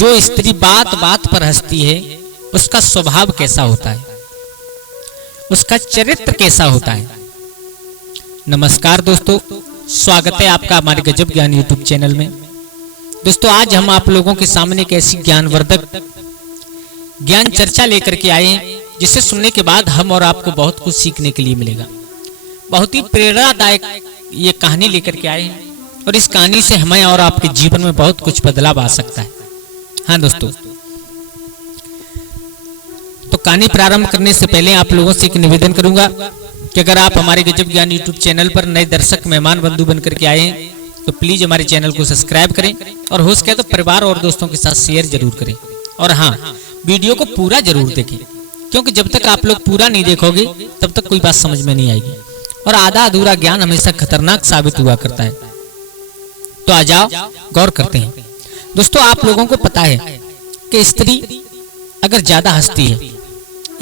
जो स्त्री बात बात पर हंसती है उसका स्वभाव कैसा होता है, उसका चरित्र कैसा होता है। नमस्कार दोस्तों, स्वागत है आपका हमारे गजब ज्ञान यूट्यूब चैनल में। दोस्तों आज हम आप लोगों के सामने एक ऐसी ज्ञानवर्धक ज्ञान चर्चा लेकर के आए हैं जिसे सुनने के बाद हम और आपको बहुत कुछ सीखने के लिए मिलेगा। बहुत ही प्रेरणादायक ये कहानी लेकर के आए हैं और इस कहानी से हमें और आपके जीवन में बहुत कुछ बदलाव आ सकता है। हाँ दोस्तों, तो कहानी प्रारंभ करने से पहले आप लोगों से एक निवेदन करूंगा कि अगर आप हमारे गजब ज्ञान यूट्यूब चैनल पर नए दर्शक मेहमान बंधु बनकर के आए हैं तो प्लीज हमारे चैनल को सब्सक्राइब करें और हो सके तो परिवार और दोस्तों के साथ शेयर जरूर करें। और हाँ, वीडियो को पूरा जरूर देखें, क्योंकि जब तक आप लोग पूरा नहीं देखोगे तब तक कोई बात समझ में नहीं आएगी और आधा अधूरा ज्ञान हमेशा खतरनाक साबित हुआ करता है। तो आ जाओ गौर करते हैं। दोस्तों आप लोगों को पता है कि स्त्री अगर ज्यादा हंसती है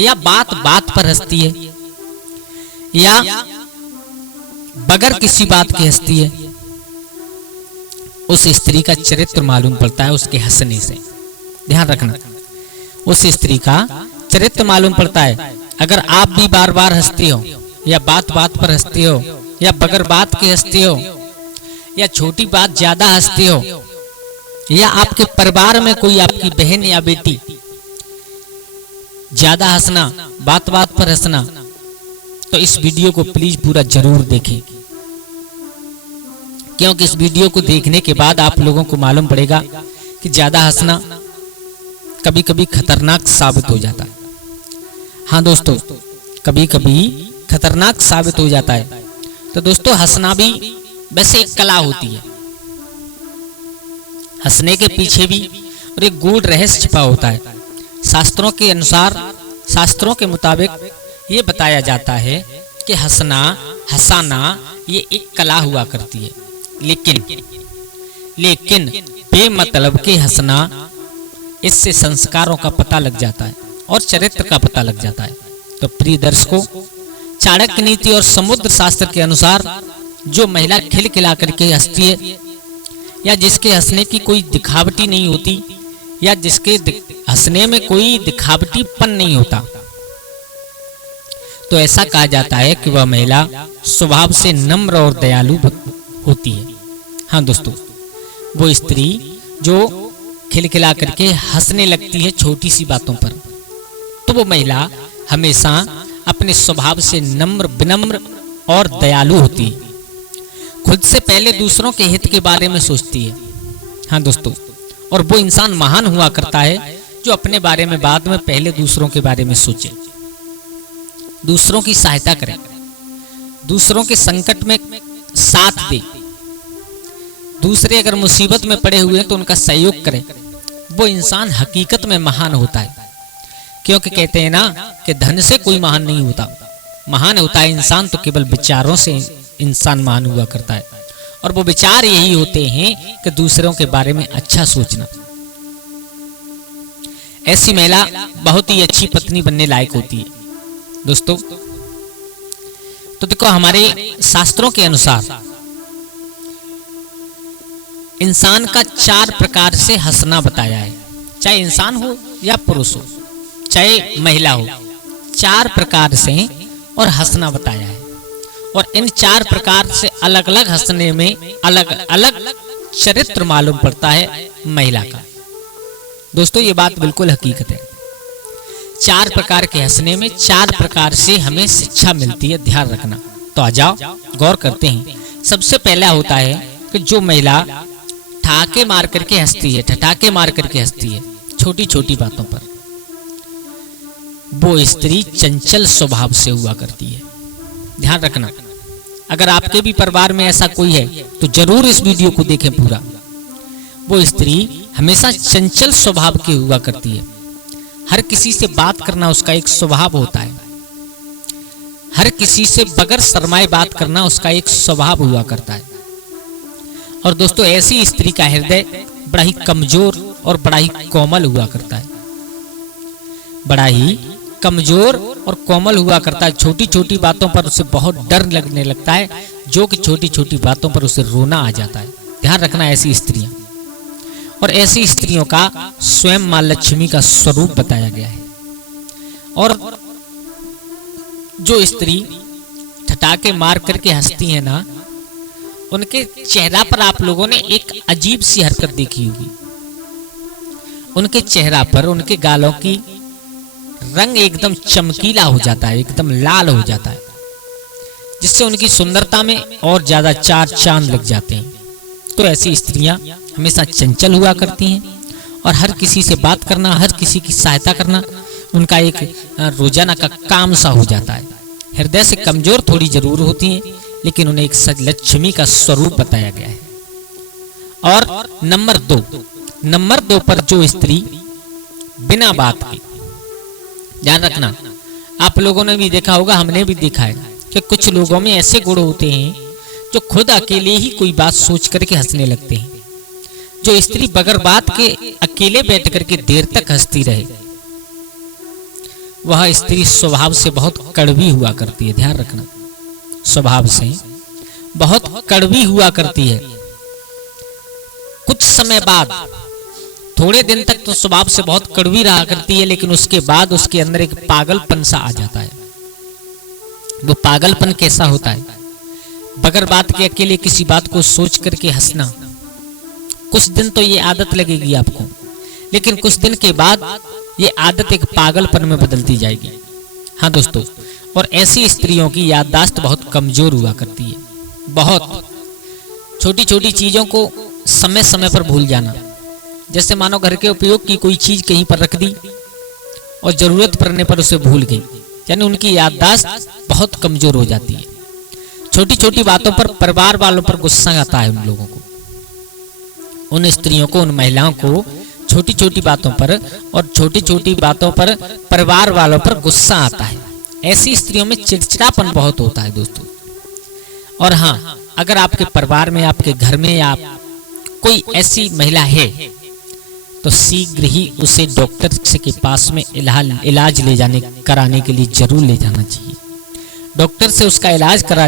या बात बात पर हंसती है या बगैर किसी बात की हंसती है, उस स्त्री का चरित्र मालूम पड़ता है उसके हंसने से। ध्यान रखना, उस स्त्री का चरित्र मालूम पड़ता है। अगर आप भी बार बार हंसती हो या बात बात पर हंसती हो या बगैर बात की हंसती हो या छोटी बात ज्यादा हंसती हो या आपके परिवार में कोई आपकी बहन या बेटी ज्यादा हंसना, बात बात पर हंसना, तो इस वीडियो को प्लीज पूरा जरूर देखें, क्योंकि इस वीडियो को देखने के बाद आप लोगों को मालूम पड़ेगा कि ज्यादा हंसना कभी कभी खतरनाक साबित हो जाता है। हाँ दोस्तों, कभी कभी खतरनाक साबित हो जाता है। तो दोस्तों हंसना भी वैसे एक कला होती है। हंसने के पीछे भी और एक गूढ़ रहस्य छिपा होता है। शास्त्रों के अनुसार, शास्त्रों के मुताबिक ये बताया जाता है कि हंसना, हंसाना ये एक कला हुआ करती है, लेकिन बेमतलब के हंसना, इससे संस्कारों का पता लग जाता है और चरित्र का पता लग जाता है। तो प्रिय दर्शकों, चाणक्य नीति और समुद्र शास्त्र के अनुसार जो महिला खिलखिला करके हंसती है या जिसके हंसने की कोई दिखावटी नहीं होती या जिसके हंसने में कोई दिखावटीपन नहीं होता, तो ऐसा कहा जाता है कि वह महिला स्वभाव से नम्र और दयालु होती है। हाँ दोस्तों, वो स्त्री जो खिलखिला करके हंसने लगती है छोटी सी बातों पर, तो वो महिला हमेशा अपने स्वभाव से नम्र, विनम्र और दयालु होती है। खुद से पहले दूसरों के हित के बारे में सोचती है। हाँ दोस्तों, और वो इंसान महान हुआ करता है जो अपने बारे में बाद में पहले दूसरों के बारे में सोचे, दूसरों की सहायता करे, दूसरों के संकट में साथ दे, दूसरे अगर मुसीबत में पड़े हुए हैं तो उनका सहयोग करे। वो इंसान हकीकत में महान होता है, क्योंकि कहते हैं ना कि धन से कोई महान नहीं होता, महान होता है इंसान तो केवल विचारों से इंसान महान हुआ करता है। और वो विचार यही होते हैं कि दूसरों के बारे में अच्छा सोचना। ऐसी महिला बहुत ही अच्छी पत्नी बनने लायक होती है। दोस्तों तो देखो, हमारे शास्त्रों के अनुसार इंसान का 4 प्रकार से हंसना बताया है, चाहे इंसान हो या पुरुष हो, चाहे महिला हो, 4 प्रकार से और हंसना बताया है। और इन 4 प्रकार से अलग अलग हंसने में अलग अलग चरित्र मालूम पड़ता है महिला का। दोस्तों ये बात बिल्कुल हकीकत है। 4 प्रकार के हंसने में 4 प्रकार से हमें शिक्षा मिलती है, ध्यान रखना। तो आ जाओ गौर करते हैं। सबसे पहला होता है कि जो महिला ठाके मार करके हंसती है, ठठाके मार करके हंसती है छोटी छोटी बातों पर, वो स्त्री चंचल स्वभाव से हुआ करती है। ध्यान रखना, अगर आपके भी परिवार में ऐसा कोई है तो जरूर इस वीडियो को देखें पूरा। वो स्त्री हमेशा चंचल स्वभाव की हुआ करती है। हर किसी से बात करना उसका एक स्वभाव होता है, हर किसी से बगैर शर्माए बात करना उसका एक स्वभाव हुआ करता है। और दोस्तों ऐसी स्त्री का हृदय बड़ा ही कमजोर और बड़ा ही कोमल हुआ करता है, बड़ा ही कमजोर और कोमल हुआ करता है। छोटी छोटी बातों पर उसे बहुत डर लगने लगता है, जो कि छोटी छोटी बातों पर उसे रोना आ जाता है। ध्यान रखना ऐसी स्त्रियां। और ऐसी स्त्रियों का स्वयं मां लक्ष्मी का स्वरूप बताया गया है। और जो स्त्री ठटाके मार करके हंसती है ना, उनके चेहरा पर आप लोगों ने एक अजीब सी हरकत देखी होगी। उनके चेहरा पर, उनके गालों की रंग एकदम चमकीला हो जाता है, एकदम लाल हो जाता है, जिससे उनकी सुंदरता में और ज्यादा चार चांद लग जाते हैं। तो ऐसी स्त्रियां हमेशा चंचल हुआ करती हैं और हर किसी से बात करना, हर किसी की सहायता करना उनका एक रोजाना का काम सा हो जाता है। हृदय से कमजोर थोड़ी जरूर होती हैं, लेकिन उन्हें एक सज लक्ष्मी का स्वरूप बताया गया है। और नंबर दो पर जो स्त्री बिना बात के, ध्यान रखना, आप लोगों ने भी देखा होगा, हमने भी देखा है कि कुछ लोगों में ऐसे गुण होते हैं जो खुद अकेले ही कोई बात सोच करके हंसने लगते हैं। जो स्त्री बगैर बात के अकेले बैठ करके देर तक हंसती रहे, वह स्त्री स्वभाव से बहुत कड़वी हुआ करती है। ध्यान रखना, स्वभाव से बहुत कड़वी हुआ करती है। कुछ समय बाद, थोड़े दिन तक तो स्वभाव से बहुत कड़वी रहा करती है, लेकिन उसके बाद उसके अंदर एक पागलपन सा आ जाता है। वो पागलपन कैसा होता है? बगैर बात के अकेले किसी बात को सोच करके हंसना। कुछ दिन तो ये आदत लगेगी आपको, लेकिन कुछ दिन के बाद ये आदत एक पागलपन में बदलती जाएगी। हाँ दोस्तों, और ऐसी स्त्रियों की याददाश्त बहुत कमजोर हुआ करती है। बहुत छोटी छोटी चीजों को समय समय पर भूल जाना। जैसे मानो घर के उपयोग की कोई चीज कहीं पर रख दी और जरूरत पड़ने पर उसे भूल गई, यानी उनकी याददाश्त बहुत कमजोर हो जाती है। छोटी छोटी बातों पर परिवार वालों पर गुस्सा आता है उन लोगों को, उन स्त्रियों को, उन महिलाओं को छोटी छोटी बातों पर और छोटी छोटी बातों पर परिवार वालों पर गुस्सा आता है। ऐसी स्त्रियों में चिड़चिड़ापन बहुत होता है दोस्तों। और हाँ, अगर आपके परिवार में, आपके घर में आप कोई ऐसी महिला है तो शीघ्र ही उसे डॉक्टर के पास में इलाज ले जाने कराने के लिए जरूर ले जाना चाहिए। डॉक्टर से उसका इलाज करा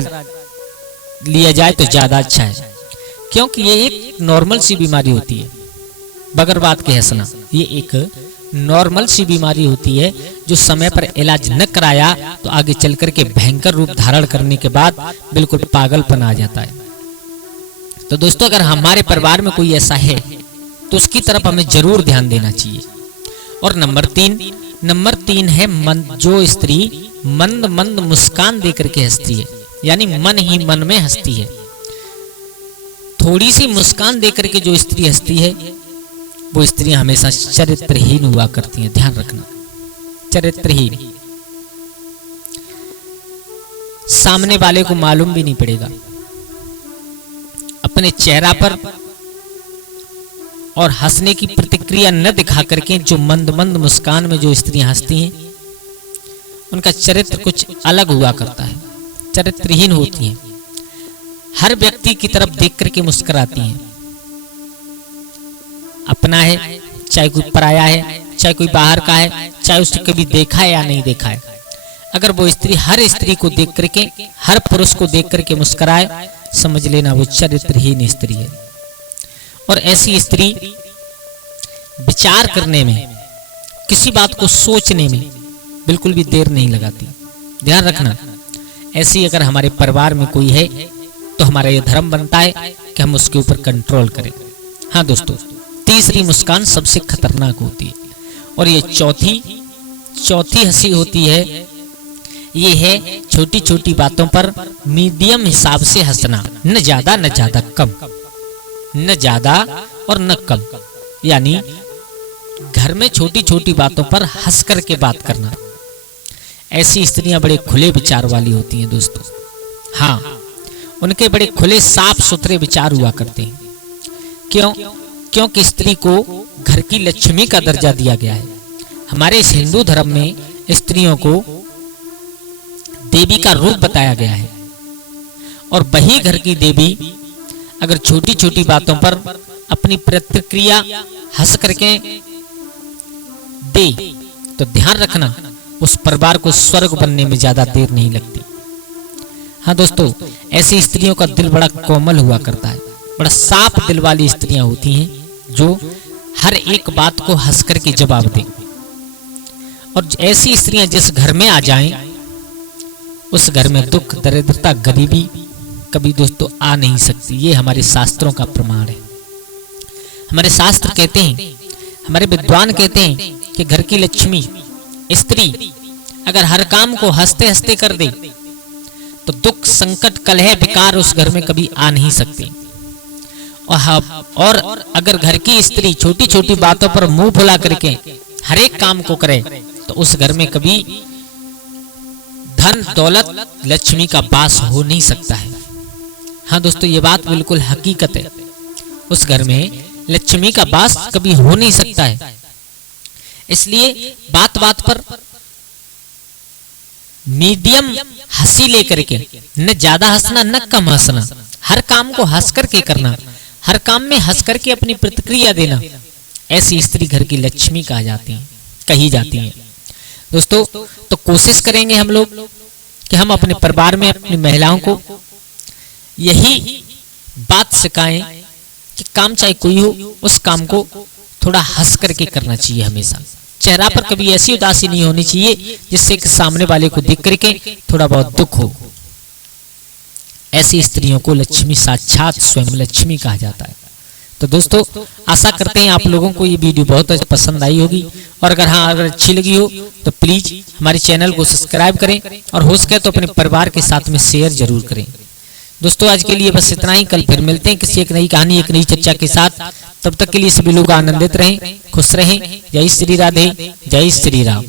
लिया जाए तो ज्यादा अच्छा है, क्योंकि ये एक नॉर्मल सी बीमारी होती है। बगैर बात के हंसना ये एक नॉर्मल सी बीमारी होती है, जो समय पर इलाज न कराया तो आगे चल करके भयंकर रूप धारण करने के बाद बिल्कुल पागलपन आ जाता है। तो दोस्तों, अगर हमारे परिवार में कोई ऐसा है तो उसकी तरफ हमें जरूर ध्यान देना चाहिए। और नंबर तीन है जो स्त्री मंद मंद मुस्कान दे करके हंसती है, यानी मन ही मन में हंसती है। थोड़ी सी मुस्कान दे करके जो स्त्री हंसती है, वो स्त्रियां हमेशा चरित्रहीन हुआ करती हैं। ध्यान रखना, चरित्रहीन। सामने वाले को मालूम भी नहीं पड़ेगा। अपने चेहरा पर और हंसने की प्रतिक्रिया न दिखा करके जो मंद मंद मुस्कान में जो स्त्रियां हंसती हैं, उनका चरित्र कुछ अलग हुआ करता है, चरित्रहीन होती हैं। हर व्यक्ति की तरफ देख करके मुस्कुराती हैं। अपना है, चाहे कोई पराया है, चाहे कोई बाहर का है, चाहे उसे कभी देखा है या नहीं देखा है, अगर वो स्त्री हर स्त्री को देख करके, हर पुरुष को देख करके मुस्कुराए, समझ लेना वो चरित्रहीन स्त्री है। और ऐसी स्त्री विचार करने में, किसी बात को सोचने में बिल्कुल भी देर नहीं लगाती। ध्यान रखना, ऐसी अगर हमारे परिवार में कोई है तो हमारा ये धर्म बनता है कि हम उसके ऊपर कंट्रोल करें। हाँ दोस्तों, तीसरी मुस्कान सबसे खतरनाक होती है, और ये चौथी हंसी होती है। ये है छोटी छोटी बातों पर मीडियम हिसाब से हंसना, न ज्यादा कम, न ज्यादा और न कम, यानी घर में छोटी छोटी बातों पर हंस करके बात करना। ऐसी स्त्रियां बड़े खुले विचार वाली होती हैं दोस्तों। हाँ, उनके बड़े खुले साफ सुथरे विचार हुआ करते हैं। क्योंकि स्त्री को घर की लक्ष्मी का दर्जा दिया गया है। हमारे इस हिंदू धर्म में स्त्रियों को देवी का रूप बताया गया है, और वही घर की देवी अगर छोटी छोटी बातों पर अपनी प्रतिक्रिया हंस करके दे तो ध्यान रखना, उस परिवार को स्वर्ग बनने में ज्यादा देर नहीं लगती। हाँ दोस्तों, ऐसी स्त्रियों का दिल बड़ा कोमल हुआ करता है। बड़ा साफ दिल वाली स्त्रियां होती हैं जो हर एक बात को हंस कर के जवाब दें। और ऐसी स्त्रियां जिस घर में आ जाएं, उस घर में दुख, दरिद्रता, गरीबी कभी दोस्तों आ नहीं सकती। ये हमारे शास्त्रों का प्रमाण है। हमारे शास्त्र कहते हैं, हमारे विद्वान कहते हैं कि घर की लक्ष्मी स्त्री अगर हर काम को हंसते हंसते कर दे तो दुख, संकट, कलह, विकार उस घर में कभी आ नहीं सकते। और अगर घर की स्त्री छोटी छोटी बातों पर मुंह फुला करके हर एक काम को करे तो उस घर में कभी धन, दौलत, लक्ष्मी का वास हो नहीं सकता है। हाँ दोस्तों, ये बात बिल्कुल हकीकत है। उस घर में लक्ष्मी का वास कभी हो नहीं सकता है। इसलिए बात बात पर मीडियम हंसी लेकर के, न ज्यादा हंसना न कम हंसना, हर काम को हंस करके करना, हर काम में हंस करके अपनी प्रतिक्रिया देना, ऐसी स्त्री घर की लक्ष्मी कही जाती है। दोस्तों, तो कोशिश करेंगे हम लोग कि हम अपने परिवार में अपनी महिलाओं को यही बात सिखाएं कि काम चाहे कोई हो, उस काम को थोड़ा हंस करके करना चाहिए। हमेशा चेहरा पर कभी ऐसी उदासी नहीं होनी चाहिए जिससे कि सामने वाले को देख करके थोड़ा बहुत दुख हो। ऐसी स्त्रियों को लक्ष्मी, साक्षात स्वयं लक्ष्मी कहा जाता है। तो दोस्तों, आशा करते हैं आप लोगों को ये वीडियो बहुत पसंद आई होगी। और अगर अच्छी लगी हो तो प्लीज हमारे चैनल को सब्सक्राइब करें और हो सके तो अपने परिवार के साथ में शेयर जरूर करें। दोस्तों, आज के लिए बस इतना ही। कल फिर मिलते हैं किसी एक नई कहानी, एक नई चर्चा के साथ। तब तक के लिए सभी लोग आनंदित रहें, खुश रहें। जय श्री राधे, जय श्री राम।